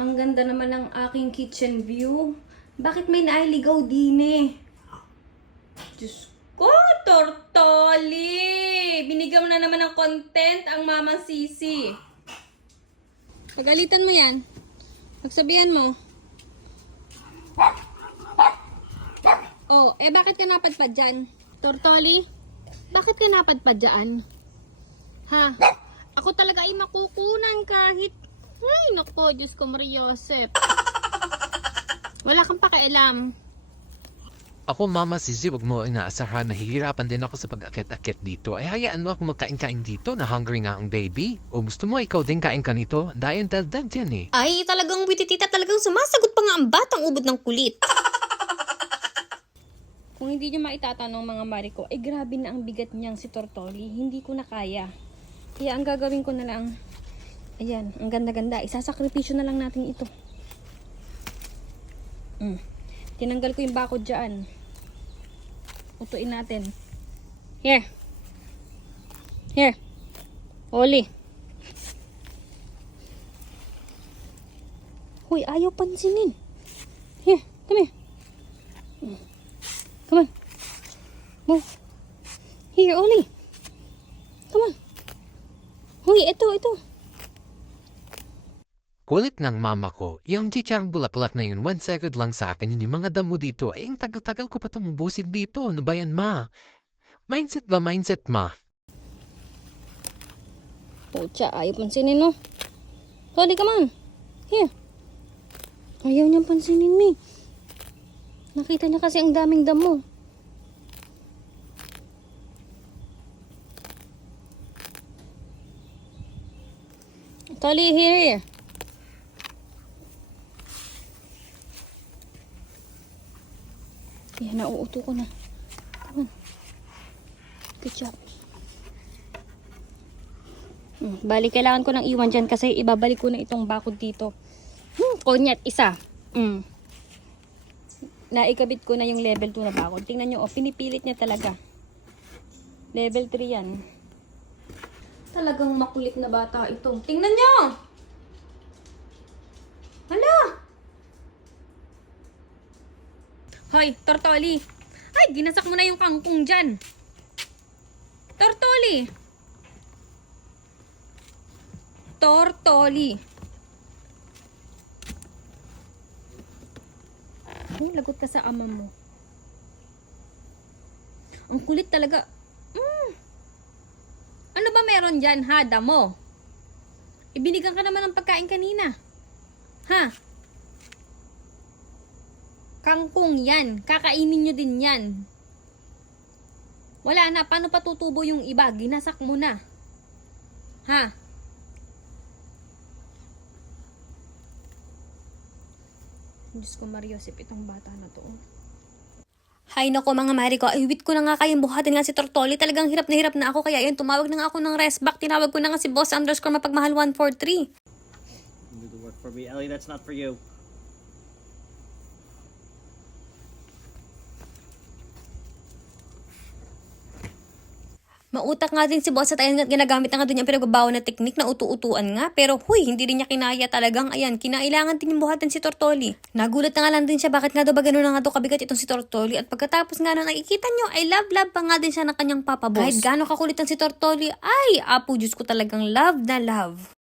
Ang ganda naman ng aking kitchen view. Bakit may nailigaw din eh? Diyos ko, Tortoli! Binigyan mo na naman ng content ang Mama Sisi. Pagalitan mo yan. Pagsabihan mo. Oh, bakit ka napadpad dyan? Tortoli, bakit ka napadpad dyan? Ha? Ako talaga ay makukunan kahit... Ay, naku, Diyos ko, Maria Joseph. Wala kang pakialam. Ako, Mama Sisi, wag mo inaasahan. Nahihirapan din ako sa pag-akit-akit dito. Ay, hayaan mo ako magkain-kain dito na hungry nga ang baby. O gusto mo ikaw din kain ka nito? Dahil dagdag yan eh. Ay, talagang wititita, talagang sumasagot pa nga ang batang ubod ng kulit. Kung hindi nyo maitatanong mga mari ko, grabe na ang bigat niyang si Tortoli. Hindi ko na kaya. Kaya ang gagawin ko na lang, ayan, ang ganda-ganda. Isasakripisyo na lang natin ito. Tinanggal ko yung bakod dyan. Utuin natin. Here. Here. Oli. Huy, ayaw pansinin. Here, come here. Come on. Move. Here, Oli. Come on. Huy, ito. Kulit ng mama ko, yung chichang bulak-bulak na yun, 1 second lang sa akin, yung mga damo dito, ang tagal-tagal ko pa itong ubusin dito. Ano ba yan, ma? Mindset ba, mindset, ma? Pucha, ayaw pansinin, no? Oli, come on. Here. Ayaw niyang pansinin, me. Nakita niya kasi ang daming damo. Tali, here. Yan, nauuto ko na. Come on. Good job. Bali, kailangan ko nang iwan dyan kasi ibabalik ko na itong bakod dito. Konyat, isa. Naikabit ko na yung level 2 na bakod. Tingnan nyo, pinipilit niya talaga. Level 3 yan. Talagang makulit na bata ito. Tingnan nyo! Hala! Hoy, Tortoli! Ay, ginasak mo na yung kangkong dyan. Tortoli! Tortoli! Ay, lagot ka sa ama mo. Ang kulit talaga. Ano ba meron dyan, ha? Damo. Ibinigan ka naman ng pagkain kanina. Ha? Kangkong yan. Kakainin nyo din yan. Wala na. Paano patutubo yung iba? Ginasak mo na. Ha? Diyos ko, Mariosep, itong bata na to. Hay nako mga mari ko, ay wait ko na nga kayong buhatin nga si Tortoli. Talagang hirap na ako. Kaya yun, tumawag na nga ako ng rest back. Tinawag ko na nga si Boss _ Mapagmahal 143. Do the work for me. Ellie, that's not for you. Mautak nga din si Boss at ayan, ginagamit na nga doon yung pinagbabawa na teknik na utu-utuan nga. Pero huy, hindi rin niya kinaya talagang. Ayan, kinailangan din yung buhatan si Tortoli. Nagulat na nga lang din siya bakit nga daw ba gano'n na nga daw kabigat itong si Tortoli. At pagkatapos nga na nakikita nyo, ay love pa nga din siya ng kanyang papa boss. Kahit gano'n kakulitan si Tortoli, ay apo Diyos ko talagang love na love.